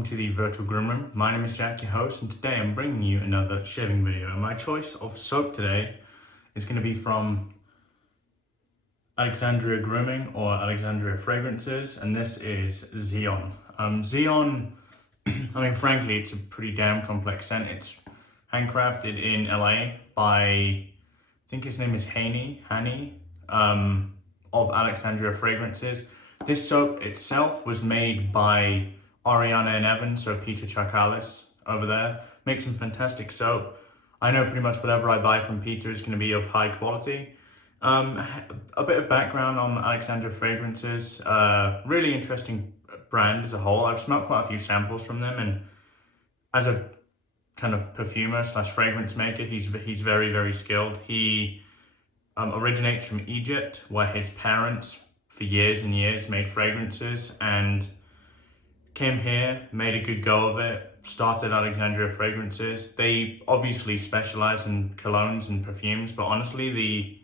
welcome to the virtual groom room. My name is Jack, your host, and today I'm bringing you another shaving video. And my choice of soap today is going to be from Alexandria Grooming or Alexandria Fragrances, and this is Xeon. Xeon, I mean, frankly, it's a pretty damn complex scent. It's handcrafted in LA by, I think his name is Hani, of Alexandria Fragrances. This soap itself was made by Ariana and Evan, so Peter Chakalis over there. Makes some fantastic soap. I know pretty much whatever I buy from Peter is going to be of high quality. A bit of background on Alexandria Fragrances. Really interesting brand as a whole. I've smelled quite a few samples from them, and as a kind of perfumer slash fragrance maker, he's very, very skilled. He originates from Egypt, where his parents for years and years made fragrances, and came here, made a good go of it, started Alexandria Fragrances. They obviously specialize in colognes and perfumes, but honestly,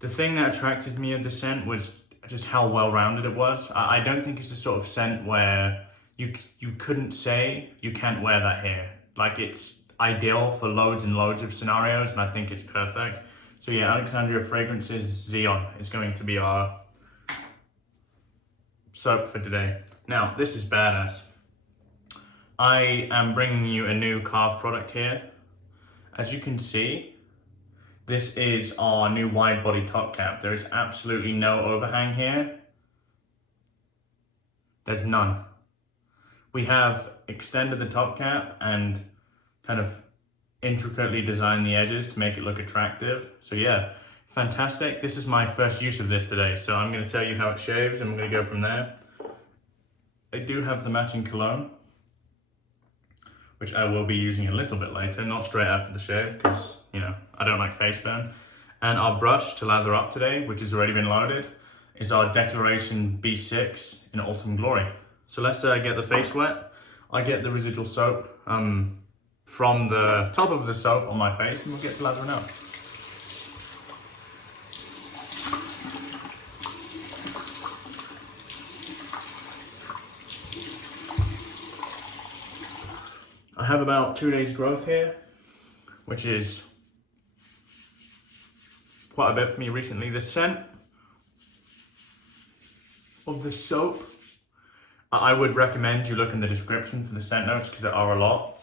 the thing that attracted me of the scent was just how well-rounded it was. I don't think it's the sort of scent where you couldn't say you can't wear that here. Like, it's ideal for loads and loads of scenarios, and I think it's perfect. So yeah, Alexandria Fragrances Xeon is going to be our soap for today. Now, this is badass. I am bringing you a new Karve product here. As you can see, this is our new wide body top cap. There is absolutely no overhang here. There's none. We have extended the top cap and kind of intricately designed the edges to make it look attractive. So yeah, fantastic. This is my first use of this today, so I'm going to tell you how it shaves and I'm going to go from there. I do have the matching cologne, which I will be using a little bit later, not straight after the shave, because, you know, I don't like face burn. And our brush to lather up today, which has already been loaded, is our Declaration B6 in Autumn Glory. So let's get the face wet. I get the residual soap from the top of the soap on my face, and we'll get to lathering up. I have about 2 days growth here, which is quite a bit for me recently. The scent of the soap, I would recommend you look in the description for the scent notes, because there are a lot.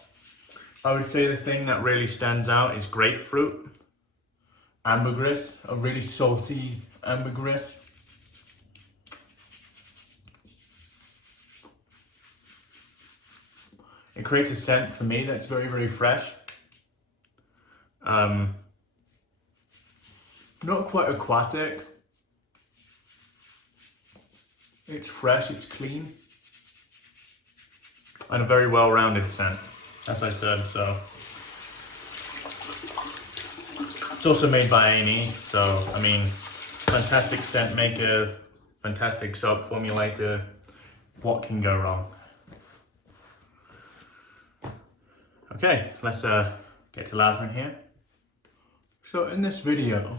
I would say the thing that really stands out is grapefruit, ambergris, a really salty ambergris. It creates a scent for me that's very, very fresh. Not quite aquatic. It's fresh, it's clean. And a very well-rounded scent, as I said, so. It's also made by A&E, so, I mean, fantastic scent maker, fantastic soap formulator. What can go wrong? Okay, let's get to lathering here. So in this video,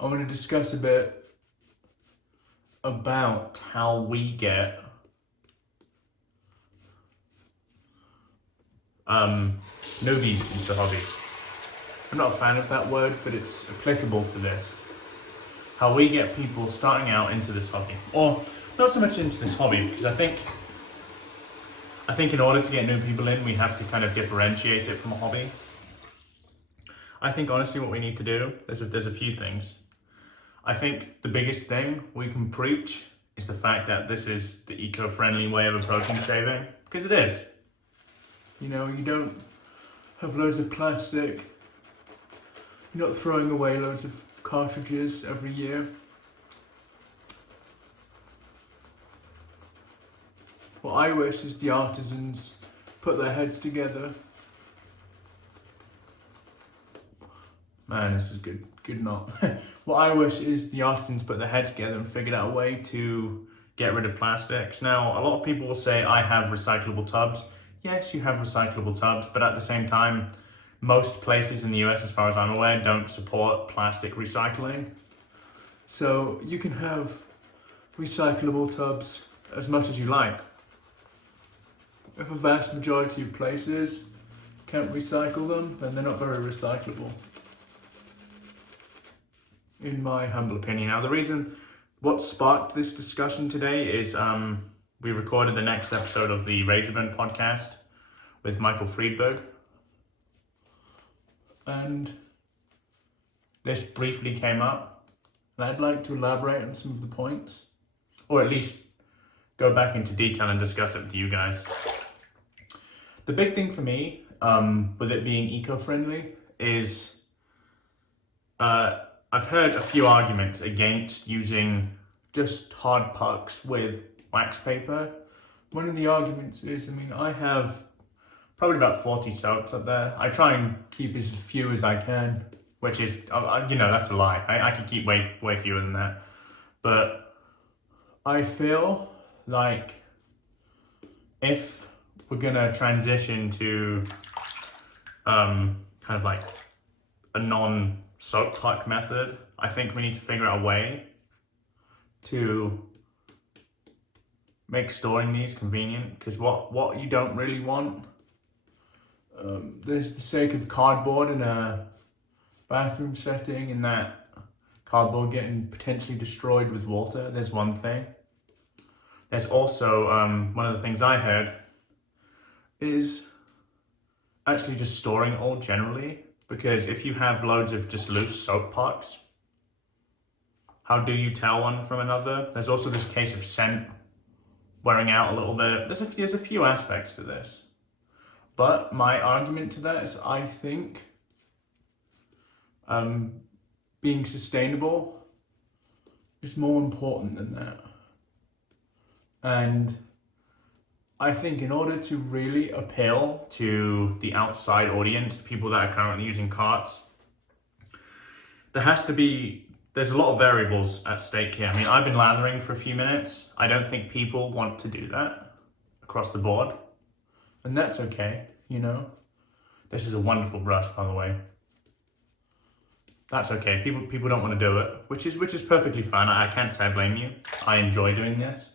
I want to discuss a bit about how we get newbies into the hobby. I'm not a fan of that word, but it's applicable for this. How we get people starting out into this hobby, or not so much into this hobby, because I think in order to get new people in, we have to kind of differentiate it from a hobby. I think honestly what we need to do, there's a few things. I think the biggest thing we can preach is the fact that this is the eco-friendly way of approaching shaving, because it is. You know, you don't have loads of plastic, you're not throwing away loads of cartridges every year. What I wish is the artisans put their heads together. Man, this is good knot. What I wish is the artisans put their head together and figured out a way to get rid of plastics. Now, a lot of people will say, I have recyclable tubs. Yes, you have recyclable tubs, but at the same time, most places in the US, as far as I'm aware, don't support plastic recycling. So you can have recyclable tubs as much as you like. if a vast majority of places can't recycle them, then they're not very recyclable. In my humble opinion. Now, the reason what sparked this discussion today is we recorded the next episode of the Razorburn podcast with Michael Friedberg. And this briefly came up, and I'd like to elaborate on some of the points. Or at least go back into detail and discuss it with you guys. The big thing for me, with it being eco-friendly, is I've heard a few arguments against using just hard pucks with wax paper. One of the arguments is, I have Probably about 40 soaps up there. I try and keep as few as I can. which is, that's a lie. I could keep way fewer than that. But I feel like if we're gonna transition to kind of like a non-soap puck method, I think we need to figure out a way to make storing these convenient, because what you don't really want, there's the sake of cardboard in a bathroom setting and that cardboard getting potentially destroyed with water. There's one thing. There's also one of the things I heard is actually just storing it all generally, because if you have loads of just loose soap pucks, how do you tell one from another? There's also this case of scent wearing out a little bit. There's a few aspects to this. But my argument to that is I think being sustainable is more important than that. And I think in order to really appeal to the outside audience, people that are currently using carts, there's a lot of variables at stake here. I've been lathering for a few minutes. I don't think people want to do that across the board. And that's okay, This is a wonderful brush, by the way. That's okay. People don't want to do it, which is perfectly fine. I can't say I blame you. I enjoy doing this.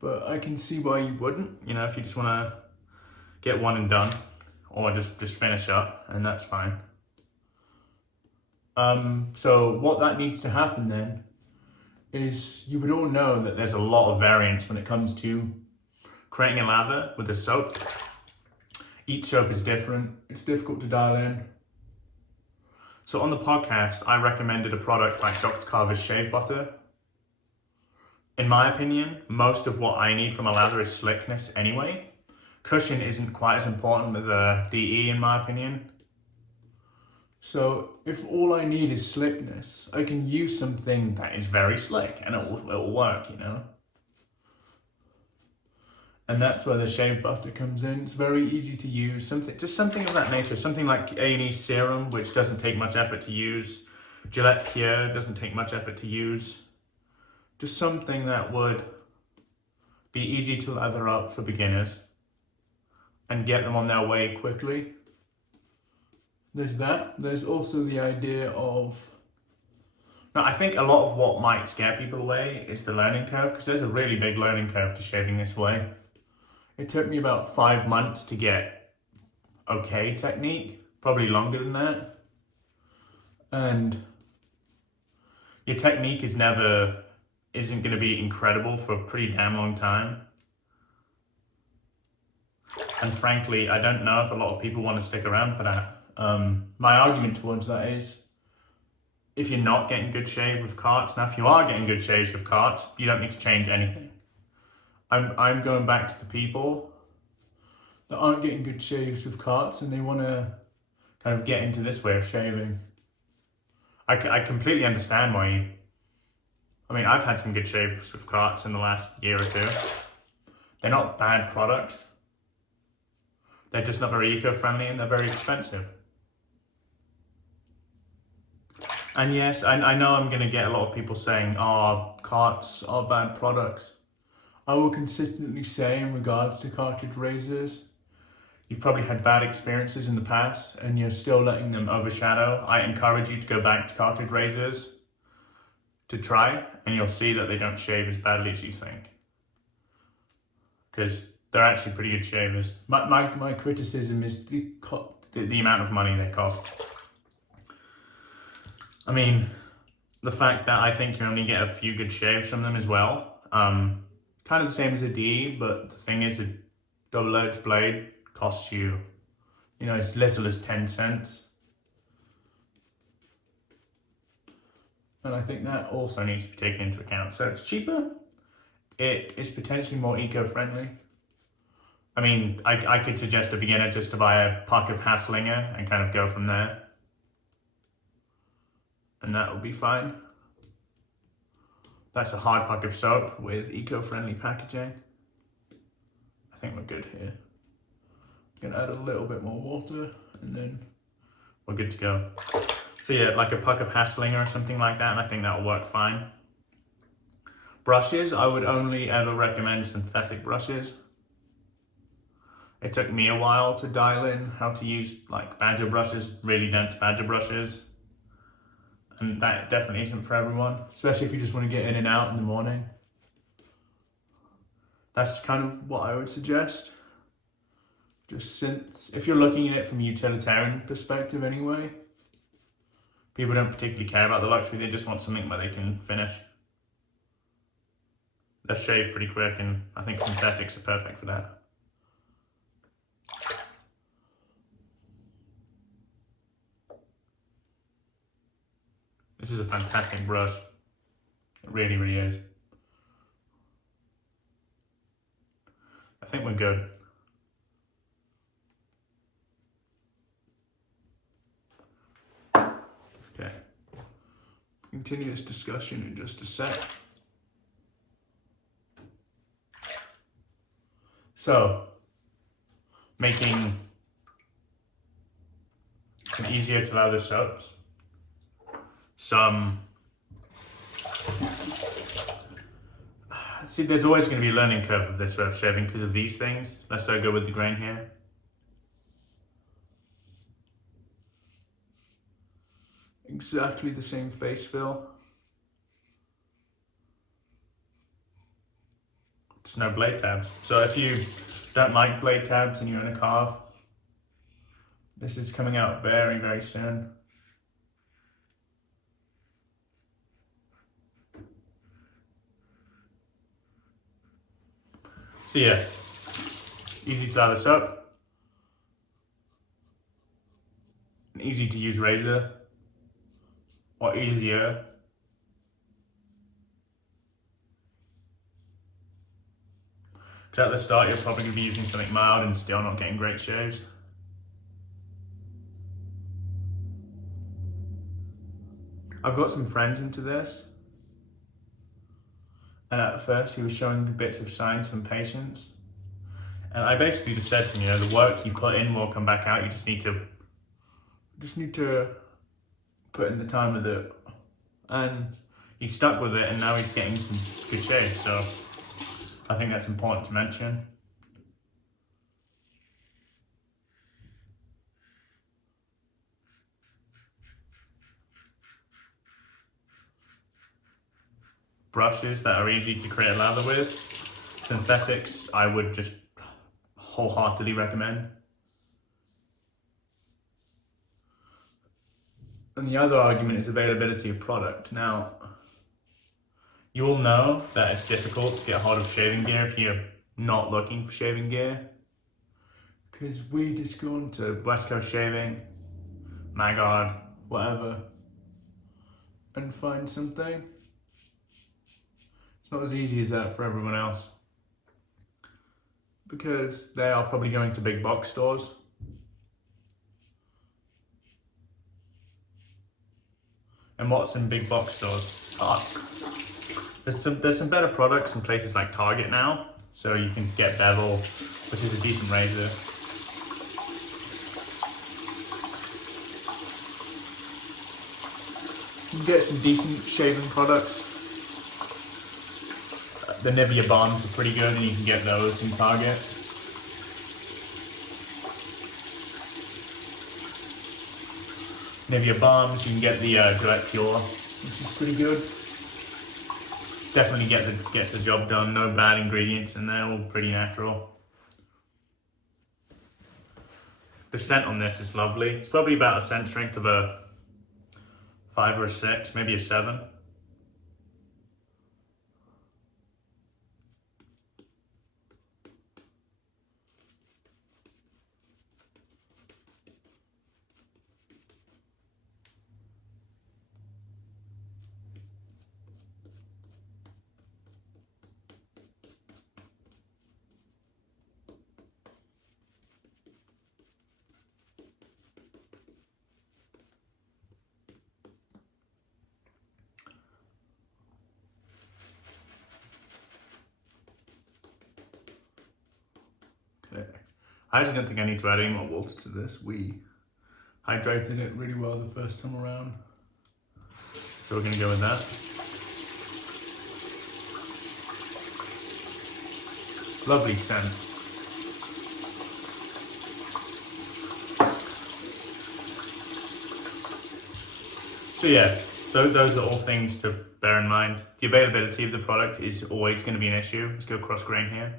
But I can see why you wouldn't. If you just want to get one and done, or just finish up, and that's fine. So what that needs to happen then is you would all know that There's a lot of variance when it comes to creating a lather with a soap. Each soap is different. It's difficult to dial in. So on the podcast, I recommended a product like Dr. Karve's shave butter. In my opinion, most of what I need from a lather is slickness anyway. Cushion isn't quite as important as a DE in my opinion. So if all I need is slickness, I can use something that is very slick and it'll work, And that's where the shave butter comes in. It's very easy to use. Something of that nature. Something like A&E serum, which doesn't take much effort to use. Gillette Pure doesn't take much effort to use. Just something that would be easy to lather up for beginners and get them on their way quickly. There's that. There's also the idea of... Now, I think a lot of what might scare people away is the learning curve, because there's a really big learning curve to shaving this way. It took me about 5 months to get okay technique, probably longer than that. And your technique isn't going to be incredible for a pretty damn long time. And frankly, I don't know if a lot of people want to stick around for that. My argument towards that is, if you're not getting good shave with carts, now if you are getting good shaves with carts, you don't need to change anything. I'm going back to the people that aren't getting good shaves with carts and they want to kind of get into this way of shaving. I completely understand why you... I've had some good shaves with carts in the last year or two. They're not bad products. They're just not very eco-friendly and they're very expensive. And yes, I know I'm going to get a lot of people saying, carts are bad products. I will consistently say in regards to cartridge razors, you've probably had bad experiences in the past and you're still letting them overshadow. I encourage you to go back to cartridge razors to try, and you'll see that they don't shave as badly as you think. Because They're actually pretty good shavers. My criticism is the amount of money they cost. I mean, the fact that I think you only get a few good shaves from them as well. Kind of the same as a DE, but the thing is, a double-edged blade costs you, you know, as little as 10 cents. And I think that also needs to be taken into account. So it's cheaper. It is potentially more eco-friendly. I mean, I could suggest a beginner just to buy a pack of Hasslinger and kind of go from there. And that will be fine. That's a hard pack of soap with eco-friendly packaging. I think we're good here. I'm gonna add a little bit more water and then we're good to go. So yeah, like a pack of Hasslinger or something like that, and I think that'll work fine. Brushes, I would only ever recommend synthetic brushes. It took me a while to dial in how to use like badger brushes, really dense badger brushes. And that definitely isn't for everyone, especially if you just want to get in and out in the morning. That's kind of what I would suggest. Just since, if you're looking at it from a utilitarian perspective anyway, people don't particularly care about the luxury, they just want something where they can finish. They'll shave pretty quick, and I think synthetics are perfect for that. This is a fantastic brush. It really, really is. I think we're good. Okay. Continue this discussion in just a sec. So, making some easier to lather soaps. See, there's always going to be a learning curve of this rough shaving because of these things. Let's go with the grain here. Exactly the same face fill. Just no blade tabs. So if you don't like blade tabs and you're in a Karve, this is coming out very, very soon. So yeah, easy to lather soap, an easy to use razor, or easier. Because at the start you're probably going to be using something mild and still not getting great shaves. I've got some friends into this. And at first he was showing bits of science and patience. And I basically just said to him, you know, the work you put in will come back out. You just need to put in the time with it. And he stuck with it, and now he's getting some good shades. So I think that's important to mention. Brushes that are easy to create a lather with. Synthetics, I would just wholeheartedly recommend. And the other argument is availability of product. Now, you all know that it's difficult to get hold of shaving gear if you're not looking for shaving gear. Because we just go on to West Coast Shaving, Magard, whatever, and find something. It's not as easy as that for everyone else. Because they are probably going to big box stores. And what's in big box stores? Parts. There's some better products in places like Target now. So you can get Bevel, which is a decent razor. You can get some decent shaving products. The Nivea bombs are pretty good, and you can get those in Target. Nivea bombs, you can get the Gillette Pure, which is pretty good. Definitely gets the job done. No bad ingredients in there, all pretty natural. The scent on this is lovely. It's probably about a scent strength of a 5 or a 6, maybe a 7. I actually don't think I need to add any more water to this. We hydrated it really well the first time around. So we're going to go with that. Lovely scent. So yeah, those are all things to bear in mind. The availability of the product is always going to be an issue. Let's go cross grain here.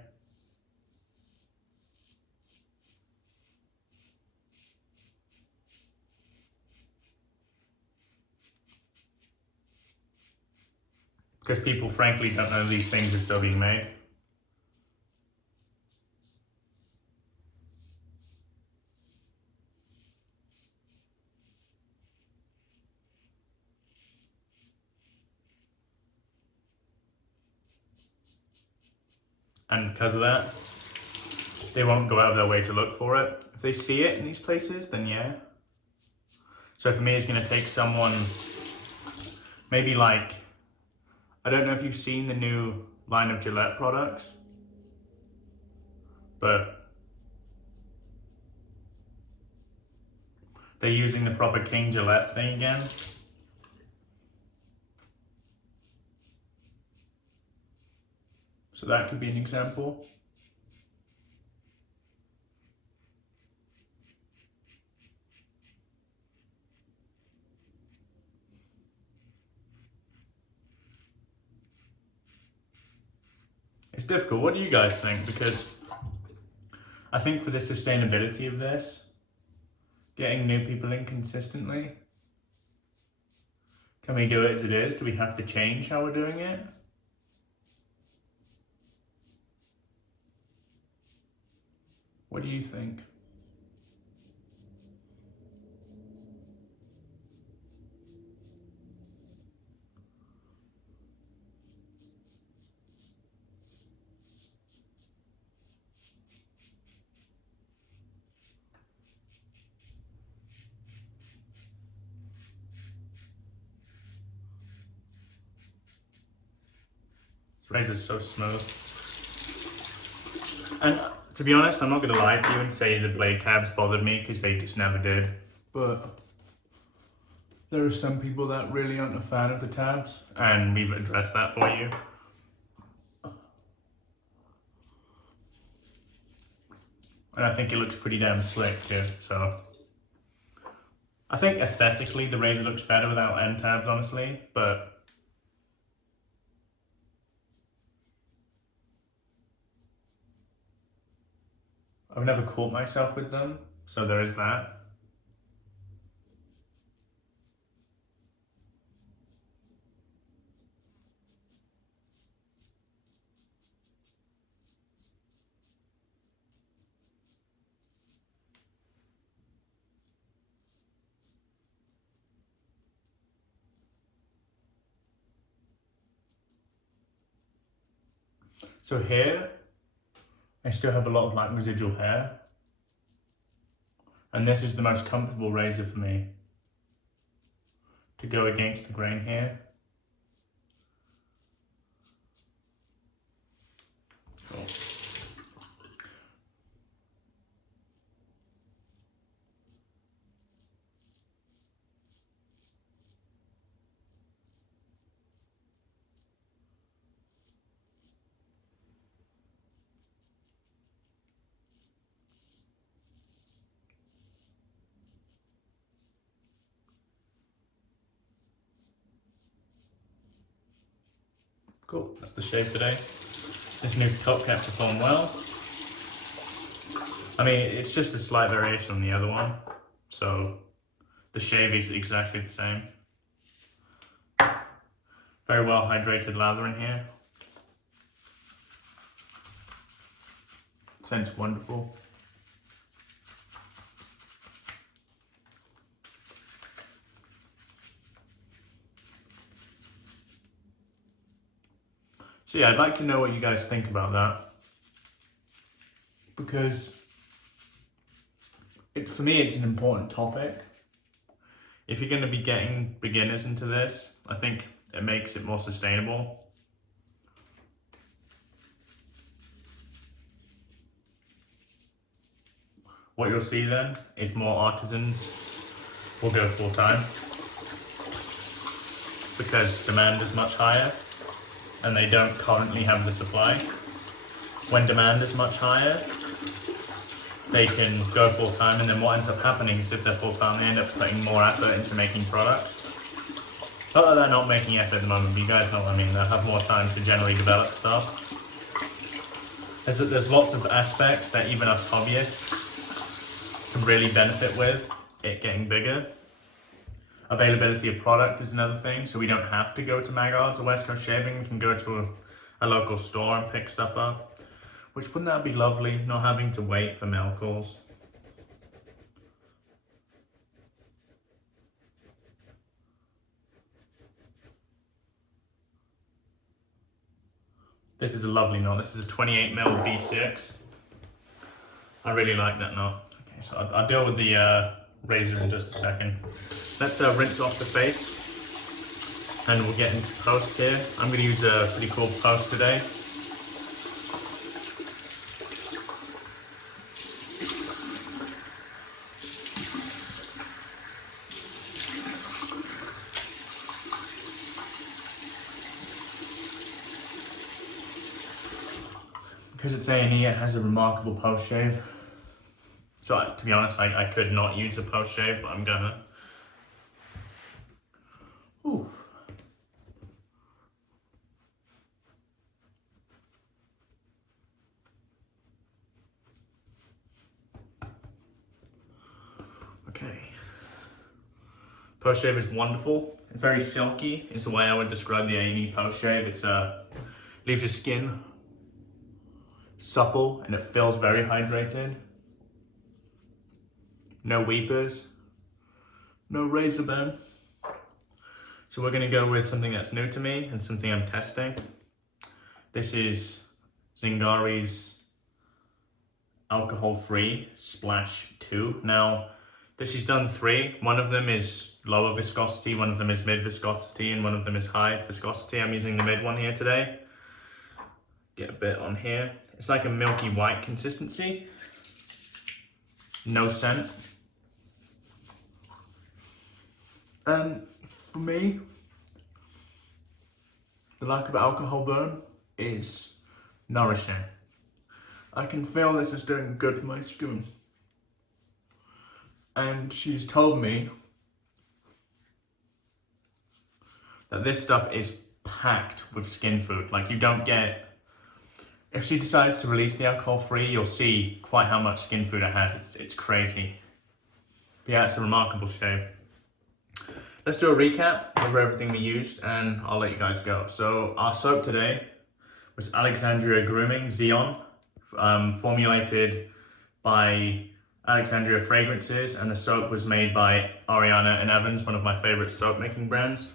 Because people frankly don't know these things are still being made. And because of that, they won't go out of their way to look for it. If they see it in these places, then yeah. So for me, it's going to take someone, maybe like, I don't know if you've seen the new line of Gillette products, but they're using the proper King Gillette thing again. So that could be an example. It's difficult. What do you guys think? Because I think for the sustainability of this, getting new people in consistently, can we do it as it is? Do we have to change how we're doing it? What do you think? This razor's so smooth. And to be honest, I'm not going to lie to you and say the blade tabs bothered me, because they just never did. But there are some people that really aren't a fan of the tabs, and we've addressed that for you. And I think it looks pretty damn slick too, so. I think aesthetically the razor looks better without end tabs, honestly, but I've never caught myself with them, so there is that. So here, I still have a lot of like residual hair. And this is the most comfortable razor for me to go against the grain here. Cool. Cool, that's the shave today. This new top cap performed well. I mean, it's just a slight variation on the other one. So the shave is exactly the same. Very well hydrated lather in here. Scent's wonderful. So yeah, I'd like to know what you guys think about that. Because for me, it's an important topic. If you're going to be getting beginners into this, I think it makes it more sustainable. What you'll see then is more artisans will go full time because demand is much higher and they don't currently have the supply. When demand is much higher, they can go full time, and then what ends up happening is if they're full time, they end up putting more effort into making products. Not that they're not making effort at the moment, but you guys know what I mean. They'll have more time to generally develop stuff. There's lots of aspects that even us hobbyists can really benefit with it getting bigger. Availability of product is another thing, so we don't have to go to Magards or West Coast Shaving. We can go to a local store and pick stuff up. Which, wouldn't that be lovely, not having to wait for mail calls? This is a lovely knot. This is a 28mm B6. I really like that knot. Okay, so I'll deal with the razor in just a second. Let's rinse off the face and we'll get into post here. I'm going to use a pretty cool post today. Because it's A&E, it has a remarkable post shave. So to be honest, I could not use a post shave, but I'm gonna. Ooh. Okay. Post shave is wonderful. It's very silky is the way I would describe the A&E post shave. It's leaves your skin supple and it feels very hydrated. No weepers, no razor burn. So we're gonna go with something that's new to me and something I'm testing. This is Zingari's alcohol-free Splash 2. Now, she's done 3. One of them is lower viscosity, one of them is mid viscosity, and one of them is high viscosity. I'm using the mid one here today. Get a bit on here. It's like a milky white consistency. No scent. And for me, the lack of alcohol burn is nourishing. I can feel this is doing good for my skin. And she's told me that this stuff is packed with skin food. Like, you don't get, if she decides to release the alcohol free, you'll see quite how much skin food it has. It's crazy. But yeah, it's a remarkable shave. Let's do a recap of everything we used and I'll let you guys go. So our soap today was Alexandria Grooming Xeon, formulated by Alexandria Fragrances, and the soap was made by Ariana and Evans, one of my favorite soap making brands.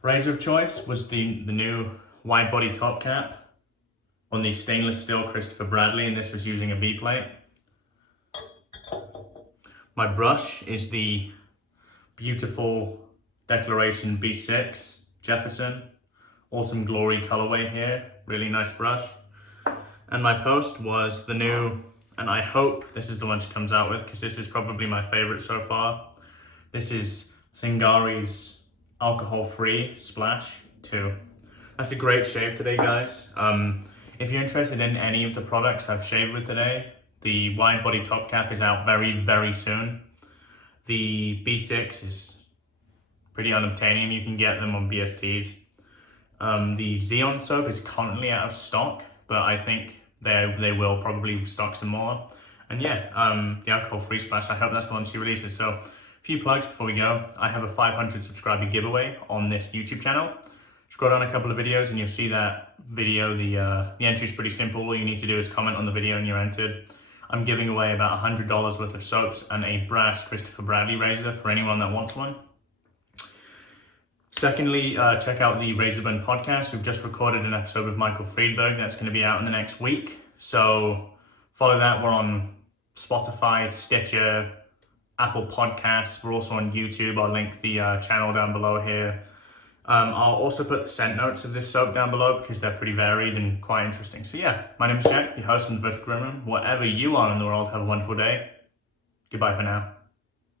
Razor of choice was the new Widebody top cap on the stainless steel Christopher Bradley, and this was using a B plate. My brush is the beautiful Declaration B6 Jefferson Autumn Glory colorway here, really nice brush. And my post was the new, and I hope this is the one she comes out with because this is probably my favorite so far. This is Zingari's alcohol-free Splash 2. That's a great shave today, guys. If you're interested in any of the products I've shaved with today, the Widebody top cap is out very, very soon. The B6 is pretty unobtainium. You can get them on BSTs. The Xeon soap is currently out of stock, but I think they will probably stock some more. And yeah, the alcohol-free splash, I hope that's the one she releases. So a few plugs before we go. I have a 500 subscriber giveaway on this YouTube channel. Scroll down a couple of videos and you'll see that video. The entry is pretty simple. All you need to do is comment on the video and you're entered. I'm giving away about $100 worth of soaps and a brass Christopher Bradley razor for anyone that wants one. Secondly, check out the Razorburn podcast. We've just recorded an episode with Michael Friedberg that's going to be out in the next week. So follow that. We're on Spotify, Stitcher, Apple Podcasts. We're also on YouTube. I'll link the channel down below here. I'll also put the scent notes of this soap down below because they're pretty varied and quite interesting. So yeah, my name is Jack, your host from the Virtual Green Room. Whatever you are in the world, have a wonderful day. Goodbye for now.